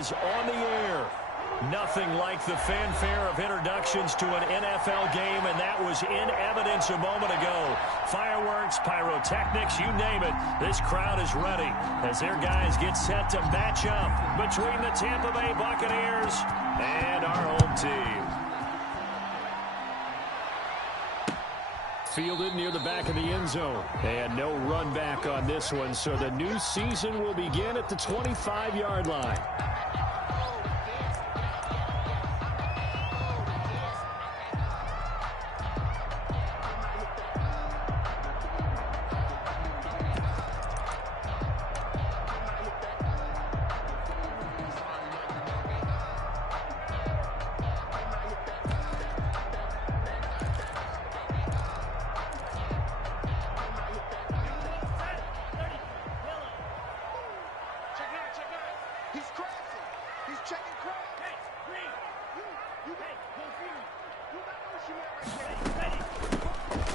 is on the air. Nothing like the fanfare of introductions to an NFL game, and that was in evidence a moment ago. Fireworks, pyrotechnics, you name it. This crowd is ready as their guys get set to match up between the Tampa Bay Buccaneers and our home team. Fielded near the back of the end zone. And no run back on this one, so the new season will begin at the 25-yard line.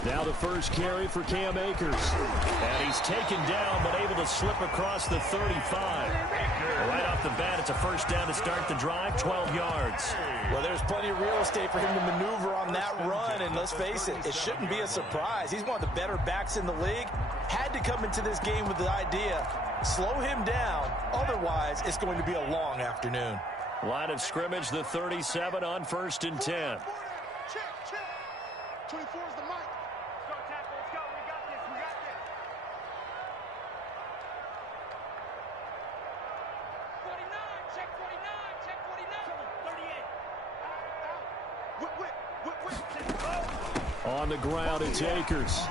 Now the first carry for Cam Akers. And he's taken down, but able to slip across the 35. Right off the bat, it's a first down to start the drive, 12 yards. Well, there's plenty of real estate for him to maneuver on that run, and let's face it, it shouldn't be a surprise. He's one of the better backs in the league. Had to come into this game with the idea, slow him down, otherwise it's going to be a long afternoon. Line of scrimmage, the 37 on 1st and 10. Check. 24 is the mic. Let's go. We got this. 49. Check 49. 38. On the ground, it's Akers.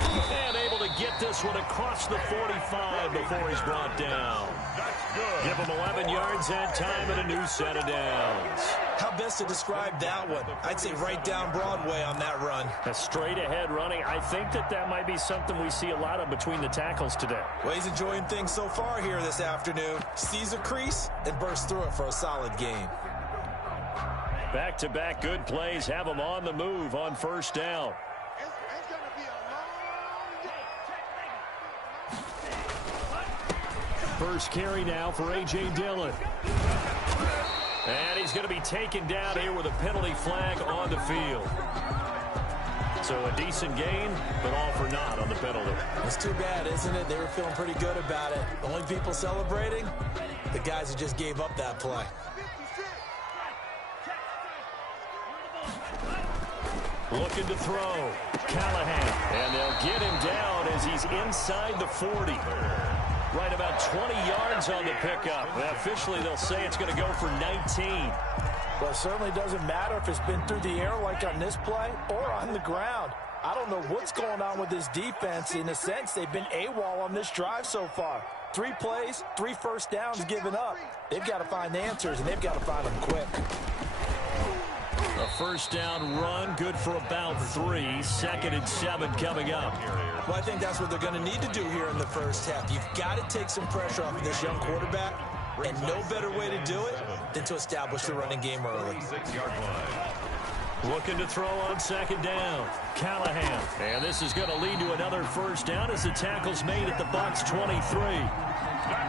And able to get this one across the 45 before he's brought down. Give him 11 yards and time and a new set of downs. How best to describe that one? I'd say right down Broadway on that run. A straight ahead running. I think that might be something we see a lot of between the tackles today. Well, he's enjoying things so far here this afternoon. Sees a crease and bursts through it for a solid game. Back-to-back good plays have him on the move on first down. It's going to be a long... First carry now for A.J. Dillon. And he's going to be taken down here with a penalty flag on the field. So a decent gain, but all for naught on the penalty. It's too bad, isn't it? They were feeling pretty good about it. The only people celebrating, the guys who just gave up that play. Looking to throw. Callahan. And they'll get him down as he's inside the 40. Right about 20 yards on the pickup. Officially, they'll say it's going to go for 19. Well, it certainly doesn't matter if it's been through the air like on this play or on the ground. I don't know what's going on with this defense. In a sense, they've been AWOL on this drive so far. 3 plays, 3 first downs given up. They've got to find answers, and they've got to find them quick. A first down run, good for about 3. 2nd and 7 coming up. Well, I think that's what they're going to need to do here in the first half. You've got to take some pressure off of this young quarterback, and no better way to do it than to establish the running game early. Looking to throw on 2nd down. Callahan. And this is going to lead to another first down as the tackle's made at the Bucs 23.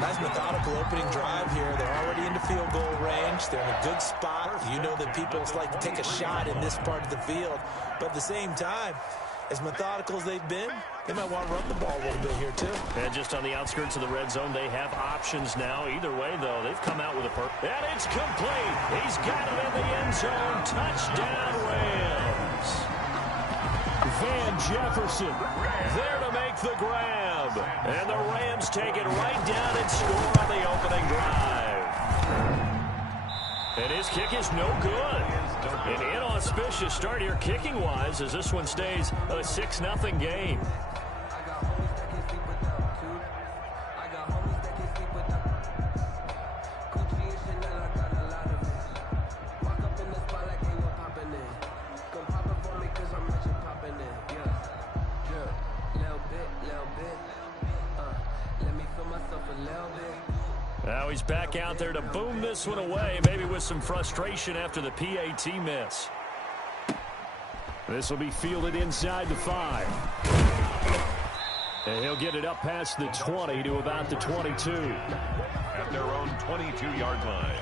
Nice methodical opening drive here. They're already into field goal range. They're in a good spot. You know that people like to take a shot in this part of the field. But at the same time, as methodical as they've been, they might want to run the ball a little bit here too. And just on the outskirts of the red zone, they have options now. Either way, though, they've come out with a and it's complete. He's got it in the end zone. Touchdown, Rams. Van Jefferson there to make the grab. And the Rams take it right down and score on the opening drive. And his kick is no good. An inauspicious start here kicking-wise as this one stays a 6-0 game. Now he's back out there to boom this one away, maybe with some frustration after the PAT miss. This will be fielded inside the 5. And he'll get it up past the 20 to about the 22. At their own 22-yard line.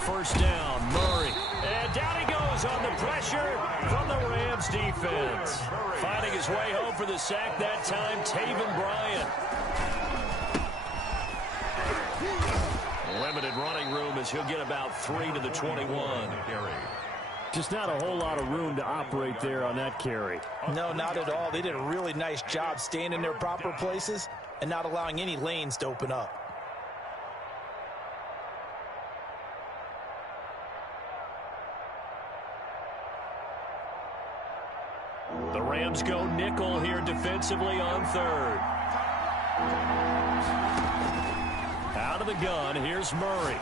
First down, Murray. And down he goes on the pressure from the Rams defense. Finding his way home for the sack that time, Taven Bryan. Limited running room as he'll get about 3 to the 21. Just not a whole lot of room to operate there on that carry. No, not at all. They did a really nice job staying in their proper places and not allowing any lanes to open up. The Rams go nickel here defensively on third. Out of the gun, here's Murray.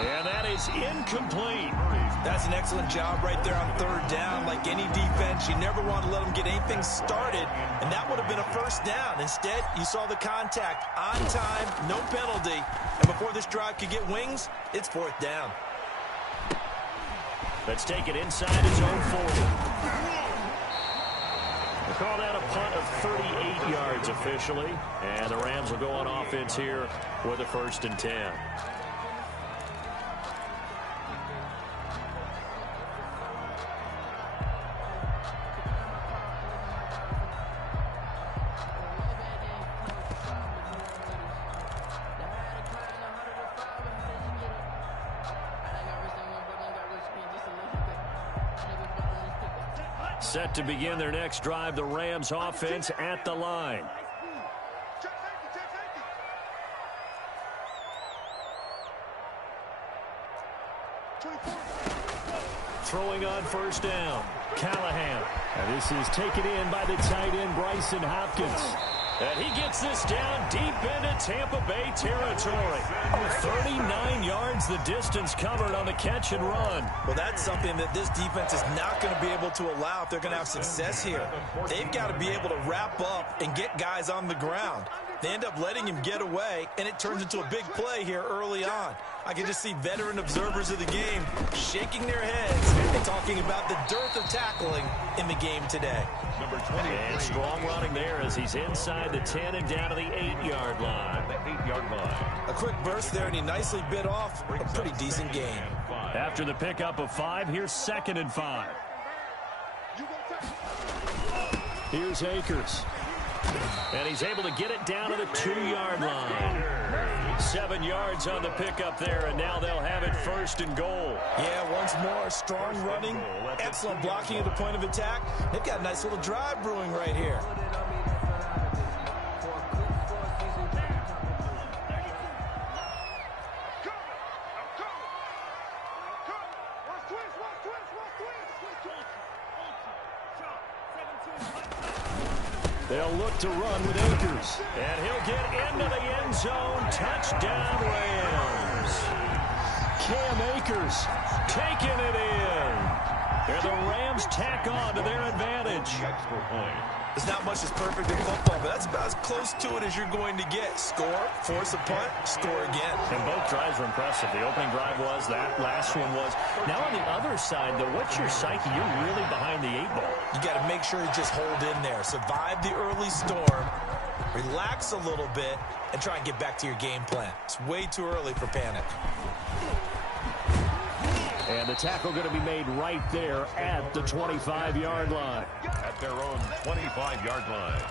And that is incomplete. That's an excellent job right there on third down. Like any defense, you never want to let them get anything started, and that would have been a first down. Instead, you saw the contact on time, no penalty, and before this drive could get wings, it's fourth down. Let's take it inside his own 40. They call that a punt of 38 yards officially. And the Rams will go on offense here with a 1st and 10. Set to begin their next drive, the Rams offense at the line. Throwing on first down, Callahan. And this is taken in by the tight end, Bryson Hopkins. And he gets this down deep into Tampa Bay territory. 39 yards the distance covered on the catch and run. Well, that's something that this defense is not going to be able to allow if they're going to have success here. They've got to be able to wrap up and get guys on the ground. They end up letting him get away, and it turns into a big play here early on. I can just see veteran observers of the game shaking their heads and talking about the dearth of tackling in the game today. Number 20. And strong running there as he's inside the 10 and down to the 8-yard line. The 8-yard line. A quick burst there, and he nicely bit off a pretty decent gain. After the pickup of 5, here's 2nd and 5. Here's Akers. And he's able to get it down to the 2-yard line. 7 yards on the pickup there, and now they'll have it 1st and goal. Yeah, once more, strong running, excellent blocking at the point of attack. They've got a nice little drive brewing right here. They'll look to run with Akers. And he'll get into the end zone. Touchdown, Rams. Cam Akers taking it in. And the Rams tack on to their advantage. Extra point. There's not much that's perfect in football, but that's about as close to it as you're going to get. Score, force a punt, score again. And both drives were impressive. The opening drive was, that last one was. Now on the other side, though, what's your psyche? You're really behind the 8 ball. You got to make sure you just hold in there. Survive the early storm, relax a little bit, and try and get back to your game plan. It's way too early for panic. And the tackle going to be made right there at the 25-yard line. At their own 25-yard line.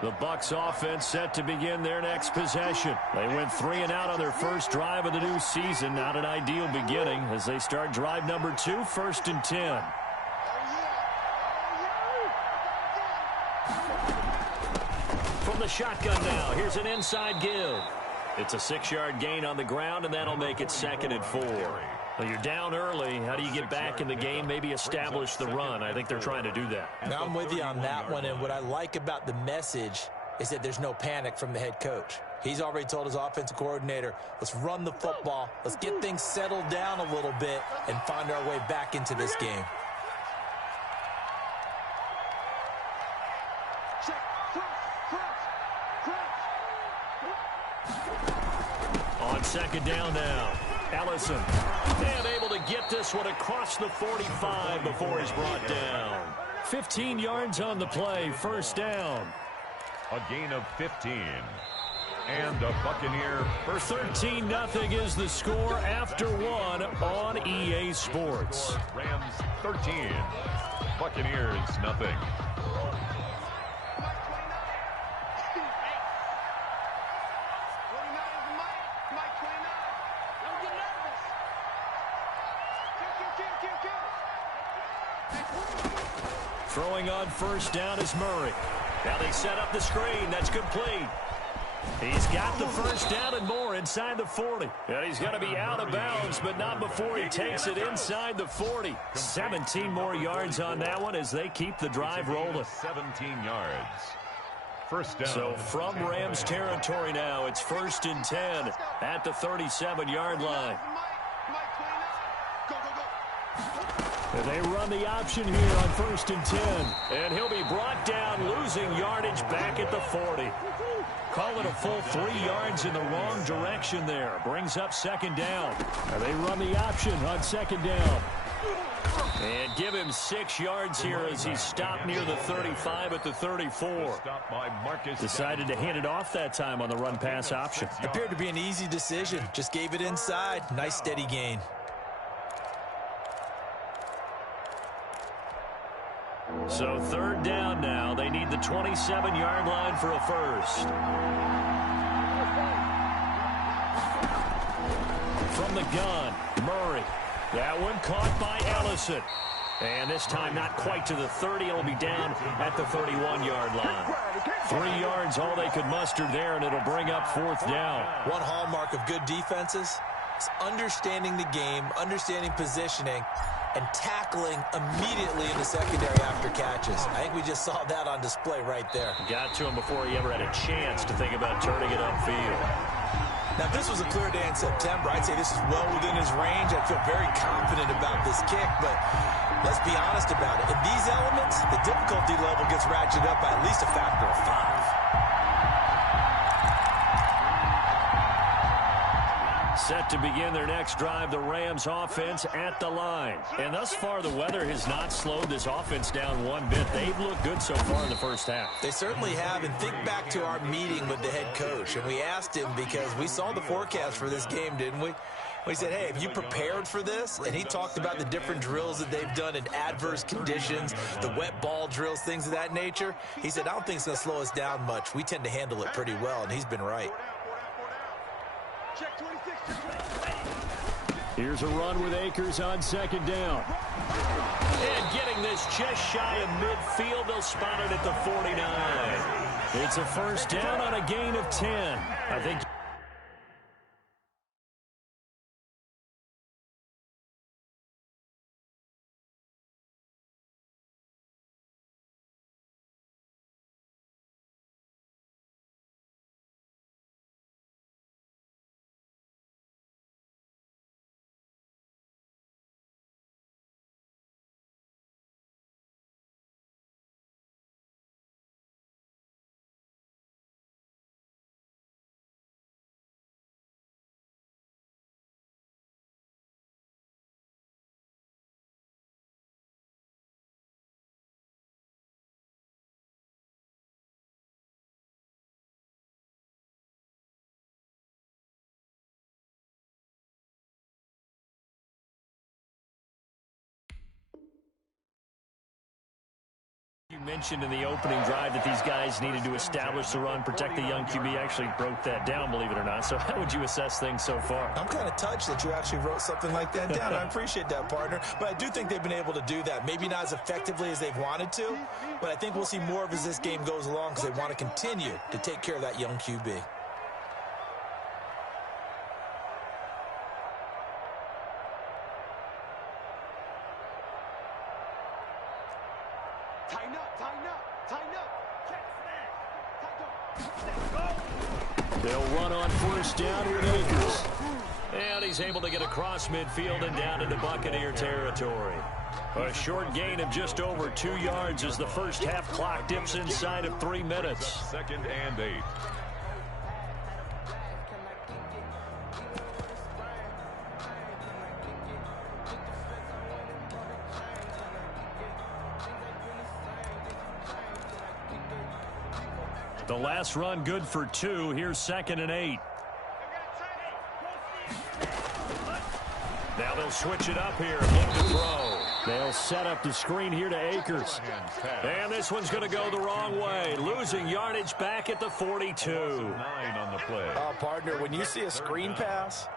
The Bucs offense set to begin their next possession. They went 3 and out on their first drive of the new season. Not an ideal beginning as they start drive number 2, 1st and 10. From the shotgun now, here's an inside give. It's a 6-yard gain on the ground, and that'll make it 2nd and 4. Well, you're down early. How do you get back in the game, maybe establish the run? I think they're trying to do that. Now, I'm with you on that one, and what I like about the message is that there's no panic from the head coach. He's already told his offensive coordinator, let's run the football, let's get things settled down a little bit, and find our way back into this game. On 2nd down now, Ellison. And able to get this one across the 45 before he's brought down. 15 yards on the play, 1st down. A gain of 15. And a Buccaneer. For 13-0 is the score after 1 on EA Sports. Rams 13. Buccaneers nothing. Throwing on 1st down is Murray. Now they set up the screen. That's complete. He's got the 1st down and more inside the 40. And he's going to be out of bounds, but not before he takes it inside the 40. 17 more yards on that one as they keep the drive rolling. 17 yards. 1st down. So from Rams territory now, it's 1st and 10 at the 37-yard line. And they run the option here on 1st and 10. And he'll be brought down, losing yardage back at the 40. Call it a full 3 yards in the wrong direction there. Brings up 2nd down. And they run the option on 2nd down. And give him 6 yards here as he stopped near the 35 at the 34. Decided to hand it off that time on the run-pass option. Appeared to be an easy decision. Just gave it inside. Nice steady gain. So 3rd down now. They need the 27-yard line for a 1st. From the gun, Murray. That one caught by Ellison. And this time not quite to the 30. It'll be down at the 31-yard line. 3 yards all they could muster there, and it'll bring up 4th down. One hallmark of good defenses is understanding the game, understanding positioning, and tackling immediately in the secondary after catches. I think we just saw that on display right there. Got to him before he ever had a chance to think about turning it upfield. Now, if this was a clear day in September, I'd say this is well within his range. I feel very confident about this kick, but let's be honest about it. In these elements, the difficulty level gets ratcheted up by at least a factor of 5. Set to begin their next drive, the Rams offense at the line. And thus far, the weather has not slowed this offense down one bit. They've looked good so far in the 1st half. They certainly have, and think back to our meeting with the head coach, and we asked him because we saw the forecast for this game, didn't we? We said, hey, have you prepared for this? And he talked about the different drills that they've done in adverse conditions, the wet ball drills, things of that nature. He said, I don't think it's going to slow us down much. We tend to handle it pretty well, and he's been right. Here's a run with Akers on 2nd down. And getting this just shy of midfield, they'll spot it at the 49. It's a 1st down on a gain of 10. I think mentioned in the opening drive that these guys needed to establish the run, protect the young QB. Actually broke that down, believe it or not. So how would you assess things so far? I'm kind of touched that you actually wrote something like that down. I appreciate that, partner. But I do think they've been able to do that. Maybe not as effectively as they've wanted to, but I think we'll see more of as this game goes along because they want to continue to take care of that young QB. Tighten up, tighten up, tighten up. Check, snag. They'll run on first down with Akers. And he's able to get across midfield and down into Buccaneer territory. A short gain of just over 2 yards as the first half clock dips inside of 3 minutes. 2nd and 8. The last run good for 2. Here's 2nd and 8. Now they'll switch it up here. Look to throw. They'll set up the screen here to Akers. And this one's going to go the wrong way. Losing yardage back at the 42. 9 on the play. Partner, when you see a screen pass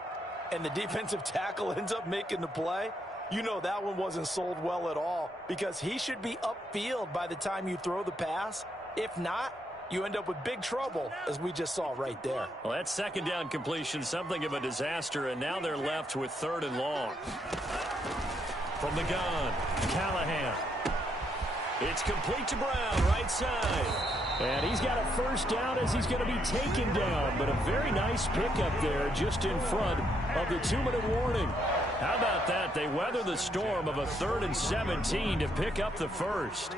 and the defensive tackle ends up making the play, you know that one wasn't sold well at all because he should be upfield by the time you throw the pass. If not, you end up with big trouble, as we just saw right there. Well, that second down completion, something of a disaster, and now they're left with 3rd and long. From the gun, Callahan. It's complete to Brown, right side. And he's got a first down as he's going to be taken down, but a very nice pickup there just in front of the 2-minute warning. How about that? They weather the storm of a 3rd and 17 to pick up the first.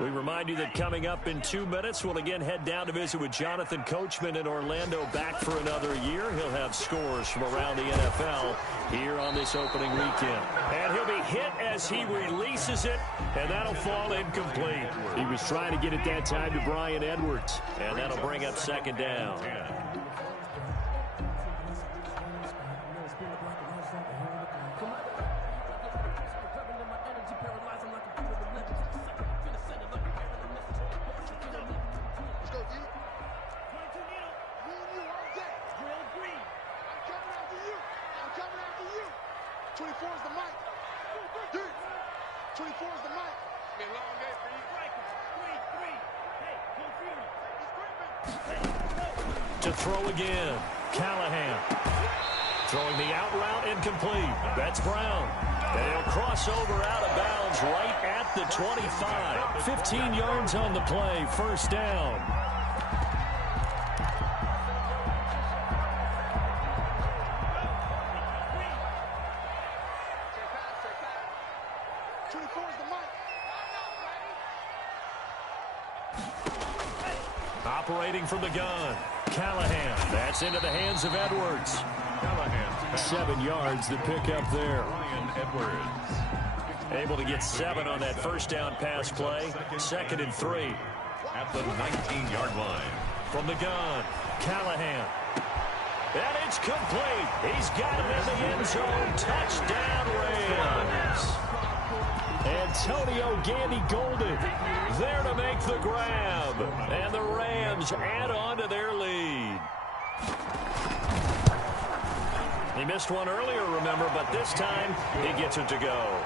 We remind you that coming up in 2 minutes, we'll again head down to visit with Jonathan Coachman in Orlando, back for another year. He'll have scores from around the NFL here on this opening weekend. And he'll be hit as he releases it, and that'll fall incomplete. He was trying to get it that time to Brian Edwards, and that'll bring up 2nd down. To throw again, Callahan. Throwing the out route incomplete. That's Brown. And he'll cross over out of bounds right at the 25. 15 yards on the play, first down. Operating from the gun, Callahan. That's into the hands of Edwards. Callahan. 7 yards, the pickup there. Brian Edwards. Able to get 7 on that first down pass play. 2nd and 3. At the 19-yard line. From the gun, Callahan. And it's complete. He's got it in the end zone. Touchdown, Rams. Antonio Gandy-Golden there to make the grab. And the Rams add on to their lead. He missed one earlier, remember, but this time he gets it to go.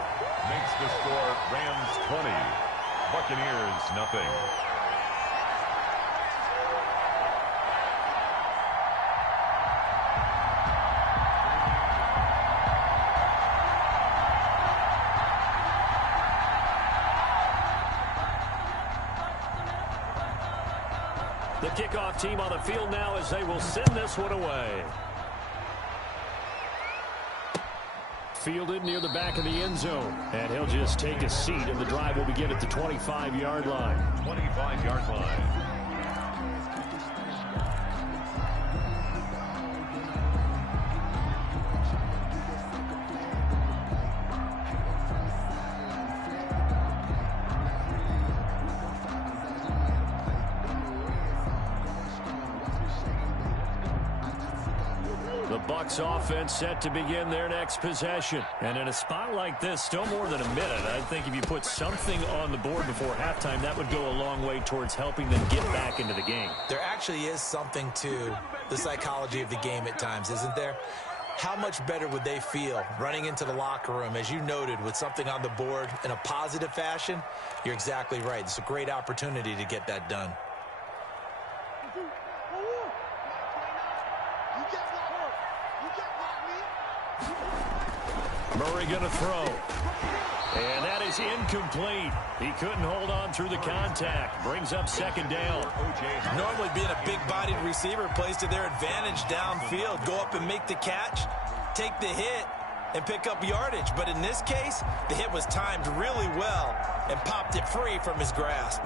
Makes the score Rams 20. Buccaneers nothing. The kickoff team on the field now as they will send this one away. Fielded near the back of the end zone. And he'll just take a seat, and the drive will begin at the 25-yard line. 25-yard line. The Bucs offense set to begin their next possession. And in a spot like this, still more than a minute, I think if you put something on the board before halftime, that would go a long way towards helping them get back into the game. There actually is something to the psychology of the game at times, isn't there? How much better would they feel running into the locker room, as you noted, with something on the board in a positive fashion? You're exactly right. It's a great opportunity to get that done. Murray going to throw. And that is incomplete. He couldn't hold on through the contact. Brings up second down. Normally being a big-bodied receiver plays to their advantage downfield. Go up and make the catch, take the hit, and pick up yardage. But in this case, the hit was timed really well and popped it free from his grasp.